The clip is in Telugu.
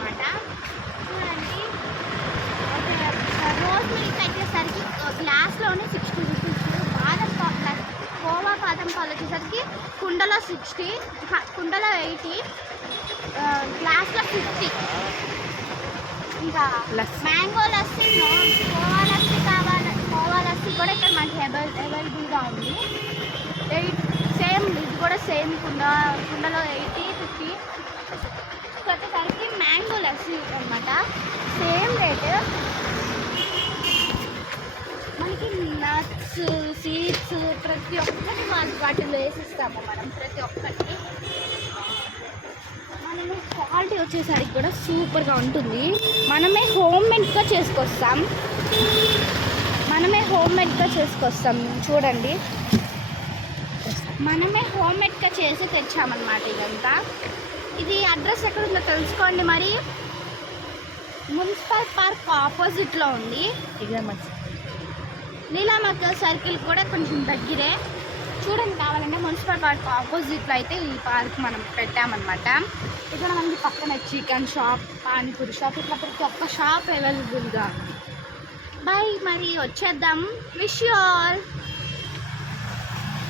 అనమాట చూడండి. రోజ్ మిల్క్ అయ్యేసరికి గ్లాస్లోనే సిక్స్టీ రూపీస్. బాదం పాలు కోవా బాదం పాలు వచ్చేసరికి కుండలో సిక్స్టీ కుండలో ఎయిటీ గ్లాస్లో ఫిఫ్టీ. ఇంకా మ్యాంగో లస్సీ కోవా లస్సీ కావాలి కోవా లస్సీ కూడా ఇక్కడ మనకి అవైల్ అవైలబుల్గా ఉంది. ఎయిట్ సేమ్ ఇది కూడా సేమ్ కుండ కుండలో ఎయిటీ అనమాట సేమ్ రేట్ మనకి నట్స్ సీడ్స్ ప్రతి ఒక్కటి మన వాటిలో వేసిస్తాము మనం ప్రతి ఒక్కటి. మనము క్వాలిటీ వచ్చేసరికి కూడా సూపర్గా ఉంటుంది. మనమే హోమ్ మేడ్గా చేసుకొస్తాం. మనమే హోమ్ మేడ్గా చేసుకొస్తాం. చూడండి. మనమే హోమ్ మేడ్గా చేసి తెచ్చామన్నమాట ఇదంతా. ఇది అడ్రస్ ఎక్కడ ఉందో తెలుసుకోండి మరి. మున్సిపల్ పార్క్ ఆపోజిట్లో ఉంది. లీలామక్క సర్కిల్ కూడా కొంచెం దగ్గరే. చూడండి కావాలంటే మున్సిపల్ పార్క్ ఆపోజిట్లో అయితే ఈ పార్క్ మనం పెట్టామన్నమాట. ఇక్కడ మనకి పక్కన చికెన్ షాప్ పానీపూరి షాప్ ఇట్లా ప్రతి ఒక్క షాప్ అవైలబుల్గా బాయ్ మరి వచ్చేద్దాం. Wish you all